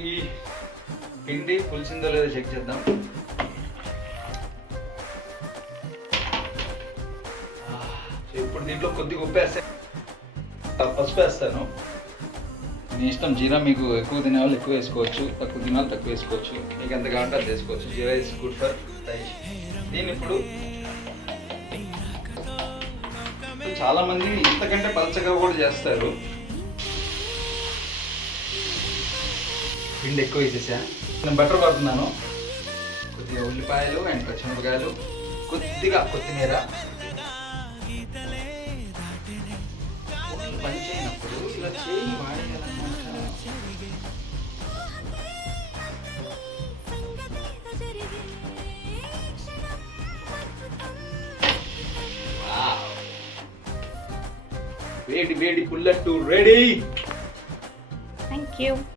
ఈ పిండి పులిసిందో లేదో చెక్ చేద్దాం. ఇప్పుడు దీంట్లో కొద్దిగా ఉప్పు వేస్తే పసుపు వేస్తాను. మీ ఇష్టం. జీరా మీకు ఎక్కువ తినే వాళ్ళు ఎక్కువ వేసుకోవచ్చు, తక్కువ తినే వాళ్ళు తక్కువ వేసుకోవచ్చు. మీకు ఎంత కావాలంటే అది వేసుకోవచ్చు. జీరా ఇస్ గుడ్ ఫర్ డైజెషన్. దీన్ని ఇప్పుడు చాలా మంది ఇంతకంటే పలచగా కూడా చేస్తారు. పిండి ఎక్కువ వేసేసా. నేను బటర్ పడుతున్నాను. కొద్దిగా ఉల్లిపాయలు అండ్ పచ్చిమిరపకాయలు, కొద్దిగా కొత్తిమీర. పని చేయనప్పుడు ఇలా చేయి వాడేయాలన్నమాట. వేడి వేడి పుల్లట్టు రెడీ. Thank you.